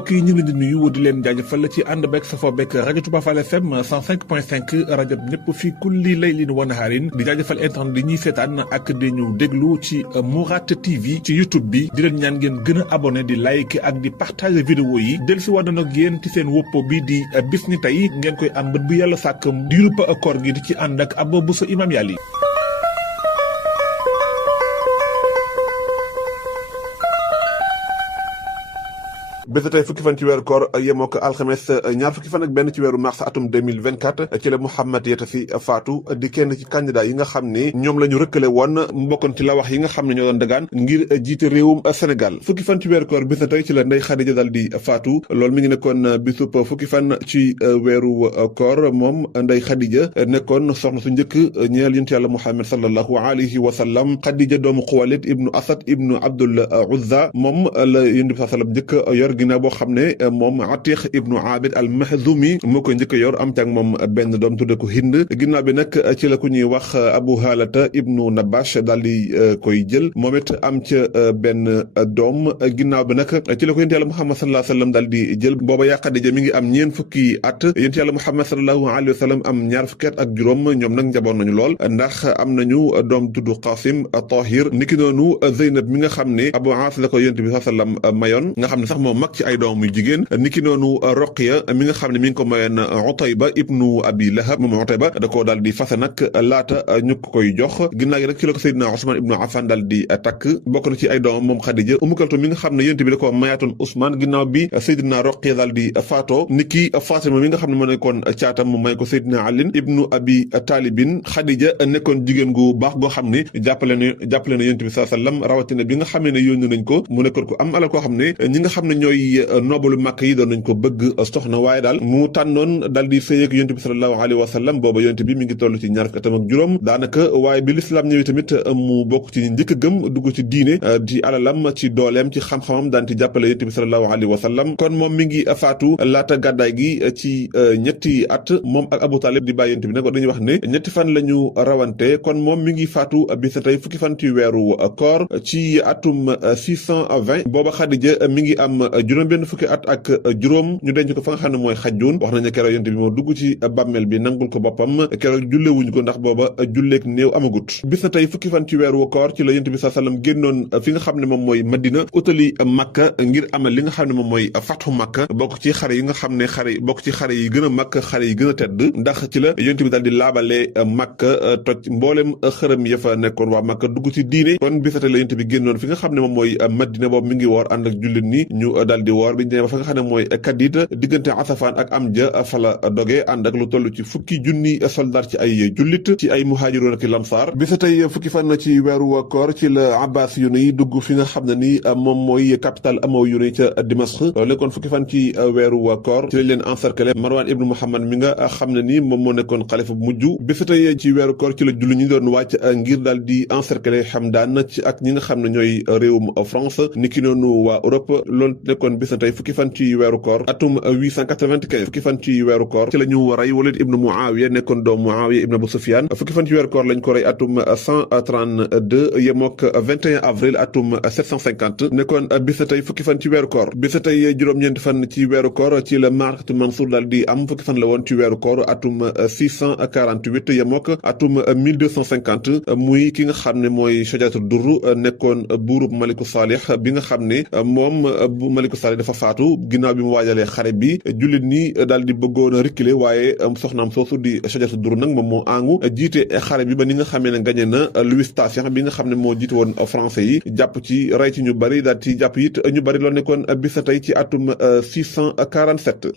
mbokk yi ñu ngi leen di nuyu di leen jaajëfal ci ànd beeg safoo beeg rajo Touba Fall FM 105.5 rajo ñëpp fii kulli laylin wa nahaarin di jaajëfal internet di ñuy seetaan ak di ñu déglu ci Mourad TV ci YouTube bi di leen ñaan ngeen gën a abonné di like ak di partager vidéo yi del si wàddoon ak yéen ci seen woppo bi di bis ni tey ngeen koy am bët bu yàlla sàkk diirub koor gi di ci ànd ak Abou Bousso Imam Yali. bés tey fukki fan ci weeru koor yemoo ko alxames ñaar fukki fan ak benn ci weeru mars atum 2024 ci la Mouhamed Yatafi faatu di kenn ci candidat yi nga xam ne ñoom la ñu rëkkale woon mbokkoon ci la wax yi nga xam ne ñoo doon dagaan ngir jiite réewum Sénégal fukki fan ci weeru koor bés tey ci la Ndeye Khadija dal di faatu loolu mi ngi nekkoon bisub fukki fan ci weeru koor moom Ndeye Khadija nekkoon soxna su njëkk ñeel yonent Yàlla Mouhamed sallallahu alayhi wa sallam Khadija doomu Xuwaylid ibnu Asad ibnu Abdul Uzza moom la yonent bi sallam njëkk yor ginnaaw boo xam ne moom Atiq ibnu Abid al Mahzumi moo koy njëkk yor am ci ak moom benn doom tudde ko Hind ginnaaw bi nag ci la ku ñuy wax Abu Halata ibnu Nabash daal di koy jël moom it am ca benn doom ginnaaw bi nag ci la ko yonent Yàlla Muhammad sallallahu alayhi wa sallam daal di jël booba yaa Xadija mi ngi am ñeen fukki at yonent Yàlla Muhammad sallallahu alayhi wa sallam am ñaar fukki at ak juróom ñoom nag njaboot nañu lool ndax am nañu doom tudd Qasim Tahir niki noonu Zeynab mi nga xam ne Abu Aas la ko yonent bi sallam mayoon nga xam ne sax moom mag ci ay doom muy jigéen niki noonu Roqiya mi nga xam ne mi ngi ko mayoon Utayba ibnu Abi Lahab moom Utayba da koo daal di fase nag laata ñu ko koy jox ginnaaw gi nag ci la ko Seydina Ousmane ibnu Affan daal di takk bokk na ci ay doom moom Khadija Umu Kaltum mi nga xam ne yonent bi da ko mayaatoon Ousmane ginnaaw bi Seydina Roqiya daal di faatoo niki Fatima mi nga xam ne moo nekkoon caatam mu may ko Seydina Ali ibnu Abi Talibin Khadija nekkoon jigéen gu baax goo xam ne jàppale na yonent bi sallallahu alayhi wasallam rawatina bi nga xamee ne yónni nañ ko mu nekkoon ko am alal koo xam ne ñi nga xam ne ñooy noobalu màkk yi doon nañ ko bëgg soxna waaye daal mu tànnoon daal di sëy ak yonent bi sallallahu alayhi wa sallam booba yonent bi mi ngi toll ci ñaar fukki atam ak juróom daanaka waaye bi lislaam ñëwee tamit mu bokk ci njëkk a gëm dugg ci diine ci alalam ci dooleem ci xam-xamam daan ci jàppale yonent bi sallallahu alayhi wa sallam kon moom mi ngi faatu laata gàddaay gi ci ñetti at moom ak Abu Talib di bàyyi yonent bi nag dañuy wax ne ñetti fan la ñu rawante kon moom mi ngi faatu bi sa tey fukki fan ci weeru koor ci atum 620 booba Xadija mi ngi am juróom benn fukki at ak juróom ñu denc ko fa nga xam ne mooy xajjuun wax nañu keroog yonent bi moo dugg ci bàmmeel bi nangul ko boppam keroog jullewuñu ko ndax booba julleeg néew amagut bis na tey fukki fan ci weeru koor ci la yonent bi sallam génnoon fi nga xam ne moom mooy Madina utali Makka ngir amal li nga xam ne moom mooy fatxu Makka bokk ci xare yi nga xam ne bokk ci xare yi gën a mag xare yi gën a tedd ndax ci la yonent bi daal di laabale Makka toj mboolem xërëm ya fa nekkoon waa Makka dugg ci diine kon bis na tey la yonent bi génnoon fi nga xam ne moom mooy Madina boobu mi ngi woor ànd ak jullit ni ñu daal di woor biñu demee ba fa nga xam ne mooy Kadid diggante Asafaan ak Amja fala doge ànd ak lu toll ci fukki junni soldat ci ay jullit ci ay muhaajiroon ak lamsaar bi sa tey fukki fan ci weeru koor ci la Abbas yu yi dugg fi nga xam ne ni moom mooy capital amaw yu ca Dimashq loolu nekkoon fukki fan ci weeru koor ci lañ leen encercler Marwan ibnu Muhammad mi nga xam ne ni moom moo nekkoon xalifa bu mujj bi sa tey ci weeru koor ci la julli ñi doon wàcc ngir daal di encercler Hamdan ci ak ñi nga xam ne ñooy réewum France niki noonu waa Europe loolu nekkoon bis na tey fukki fan ci weeru koor atum 895 fukki fan ci weeru koor ci la ñu rey Walid ibnu Muawiya nekkoon doom Muawiya ibnu Abu Sufyan fukki fan ci weeru koor lañ ko rey atum 132 yemook 21 avril atum 750 nekkoon bis na tey fukki fan ci weeru koor bis na tey juróom-ñeenti fan ci weeru koor ci la Ma'rakatu Mansour daal di am fukki fan la woon ci weeru koor atum 648 yemook atum 1250 muy ki nga xam ne mooy Shajaatu Durr nekkoon buurub Maliku Salih bi nga xam ne moom bu Maliku Salih dafa faatu ginnaaw bi mu waajalee xare bi jullit ñi daal di bëggoon a reculer waaye soxnaam soosu di Shajaatu Durr nag moom moo àngu jiite xare bi ba ni nga xamee ne gañe na Louis Tassin bi nga xam ne moo jiite woon français yi jàpp ci rey ci ñu bari daal ci jàpp it ñu bari loolu nekkoon bis tey ci atum 647